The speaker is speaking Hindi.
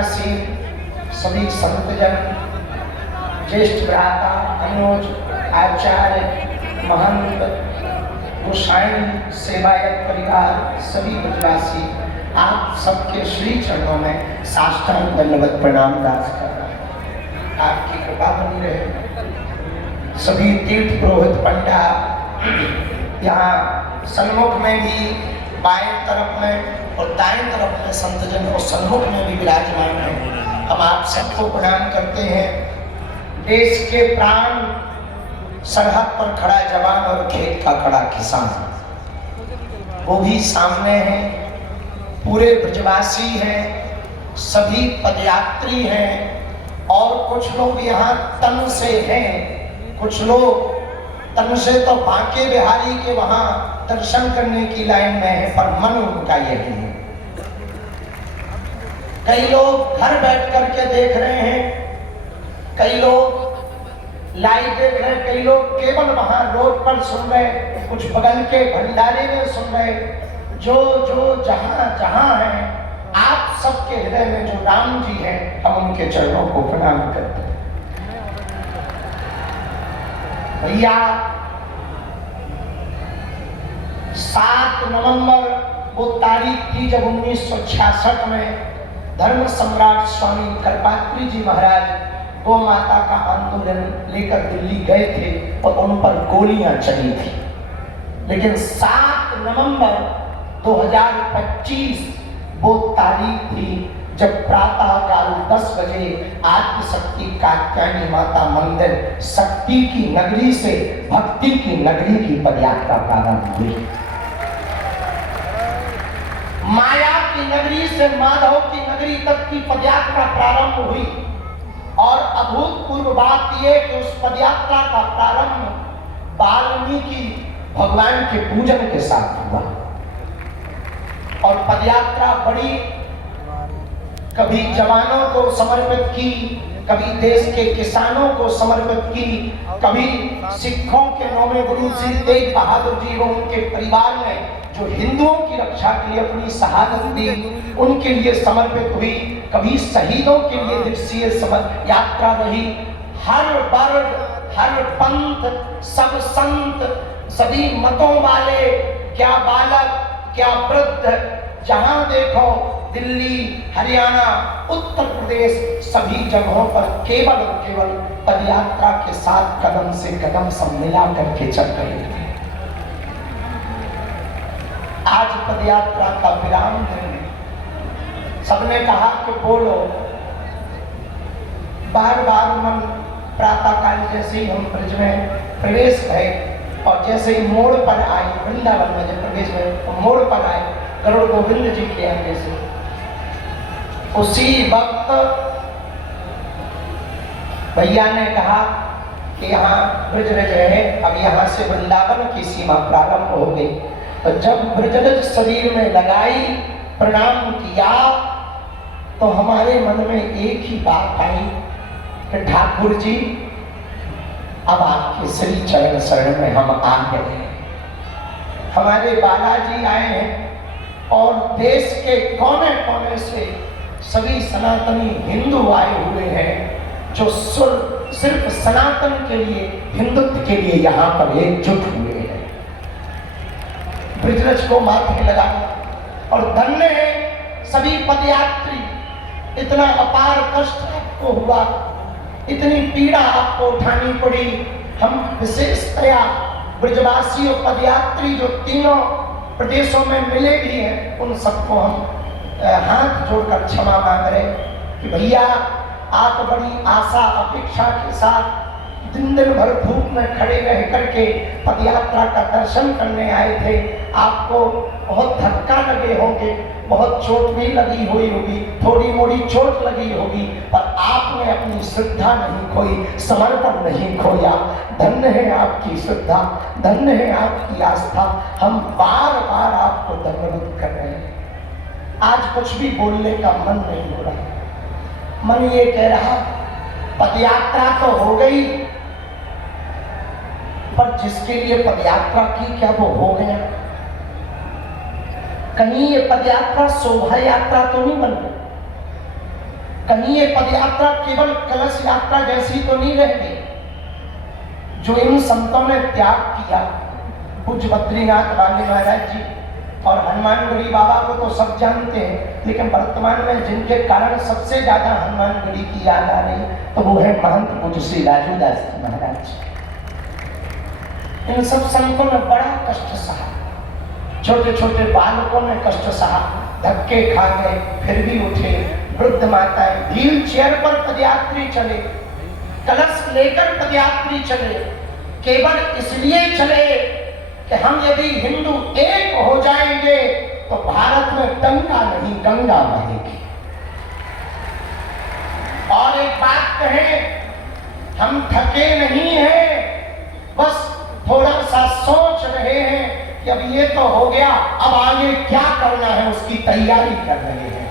क्षमाशील सभी संतजन, ज्येष्ठ भ्राता, अनुज, आचार्य, महंत, गोसाई, सेवायत परिवार, सभी ब्रजवासी, आप सबके श्री चरणों में साष्टांग दंडवत प्रणाम दास कर रहा हूं। आपकी कृपा बनी रहे। सभी तीर्थ पुरोहित पंडा यहाँ सन्मुख में भी, बाएं तरफ में और दाएं तरफ में संतजन और सन्मुख में भी विराजमान हैं। हम आप सबको प्रणाम करते हैं। देश के प्राण, सरहद पर खड़ा जवान और खेत का खड़ा किसान, वो भी सामने हैं। पूरे ब्रजवासी हैं, सभी पदयात्री हैं और कुछ लोग यहाँ तन से हैं। कुछ लोग तन से तो बांके बिहारी के वहां दर्शन करने की लाइन में है, पर मन उनका यही है। कई लोग घर बैठ करके देख रहे हैं, कई लोग लाइव देख रहे हैं, कई लोग केवल वहां रोड पर सुन रहे, कुछ बगल के भंडारे में सुन रहे। जो जहां जहां है, आप सबके हृदय में जो राम जी हैं, हम उनके चरणों को प्रणाम करते हैं। भैया 7 नवंबर वो तारीख थी जब 1966 में धर्म सम्राट स्वामी कल्पात्री जी महाराज गौ माता का आंदोलन लेकर दिल्ली गए थे और उन पर गोलियां चली थी। लेकिन 7 नवंबर 2025 वो तारीख थी जब प्रातः काल 10 बजे आदि शक्ति कात्यायनी माता मंदिर शक्ति की नगरी से भक्ति की नगरी की पदयात्रा प्रारंभ हुई। माया की नगरी से माधव की नगरी तक की पदयात्रा प्रारंभ हुई। और अभूतपूर्व बात यह कि उस पदयात्रा का प्रारंभ वाल्मीकि भगवान के पूजन के साथ हुआ। और पदयात्रा बड़ी, कभी जवानों को समर्पित की, कभी देश के किसानों को समर्पित की, कभी सिखों के 9वें गुरु श्री तेग बहादुर जी व उनके परिवार ने जो हिंदुओं की रक्षा के लिए अपनी शहादत दी, उनके लिए समर्पित हुई। कभी शहीदों के लिए दिवसीय यात्रा रही। हर वर्ग, हर पंथ, सब संत, सभी मतों वाले, क्या बालक, क्या वृद्ध, जहां देखो दिल्ली, हरियाणा, उत्तर प्रदेश, सभी जगहों पर केवल और केवल पदयात्रा के साथ कदम से कदम सब मिला करके चल रहे थे। आज पदयात्रा का विराम दिन, सबने कहा कि बोलो। बार बार मन प्रातः काल जैसे ही हम ब्रज में प्रवेश भए और जैसे ही मोड़ पर आए, वृंदावन में जब प्रवेश भए तो मोड़ पर आए गरुड़ गोविंद जी के आगे से, उसी वक्त भैया ने कहा कि यहाँ ब्रज रज है, अब यहाँ से वृंदावन की सीमा प्रारंभ हो गई। तो जब ब्रजरज शरीर में लगाई, प्रणाम किया, तो हमारे मन में एक ही बात आई कि ठाकुर जी अब आपके श्री चरण शरण में हम आ गए हैं। हमारे बालाजी आए हैं और देश के कोने कोने से सभी सनातनी हिंदू आए हुए हैं जो सिर्फ सनातन के लिए, हिंदुत्व के लिए यहाँ पर एकजुट हुए हैं। ब्रजरज को माथे लगाया और धन्य है सभी पदयात्री। इतना अपार कष्ट आपको हुआ, इतनी पीड़ा आपको उठानी पड़ी। हम विशेषतया ब्रजवासी और पदयात्री जो तीनों प्रदेशों में मिले भी हैं, उन सबको हम हाथ जोड़कर क्षमा मांग रहे कि भैया आप बड़ी आशा अपेक्षा के साथ दिन भर धूप में खड़े रह करके पदयात्रा का दर्शन करने आए थे। आपको बहुत धक्का लगे होंगे, बहुत चोट भी लगी हुई होगी, थोड़ी मोड़ी चोट लगी होगी, पर आपने अपनी श्रद्धा नहीं खोई, समर्पण नहीं खोया। धन्य है आपकी श्रद्धा, धन्य है आपकी आस्था। हम बार बार आपको धन्यवाद कर रहे हैं। आज कुछ भी बोलने का मन नहीं हो रहा। मन ये कह रहा पदयात्रा तो हो गई, पर जिसके लिए पदयात्रा की क्या वो हो गया? कहीं ये पदयात्रा शोभा यात्रा तो नहीं बन गई? कहीं ये पदयात्रा केवल कलश यात्रा जैसी तो नहीं रह गई। जो इन संतों ने त्याग किया, पूज्य बद्रीनाथ बांके महाराज जी और हनुमानगढ़ी बाबा को तो सब जानते हैं, लेकिन वर्तमान में जिनके कारण सबसे ज्यादा हनुमानगढ़ी की याद आ रही तो वो है महंत पूज्य श्री राजूदास जी महाराज। इन सब संतों ने बड़ा कष्ट सहा, छोटे छोटे बालकों ने कष्ट सहा, धक्के खा गए फिर भी उठे, वृद्ध माताएं व्हील चेयर पर पदयात्री चले, कलश लेकर पदयात्री चले, केवल इसलिए चले कि हम यदि हिंदू एक हो जाएंगे तो भारत में गंगा नहीं गंगा बहेगी। और एक बात कहें, हम थके नहीं हैं, बस थोड़ा सा सोच रहे हैं कि अब ये तो हो गया, अब आगे क्या करना है उसकी तैयारी कर रहे हैं।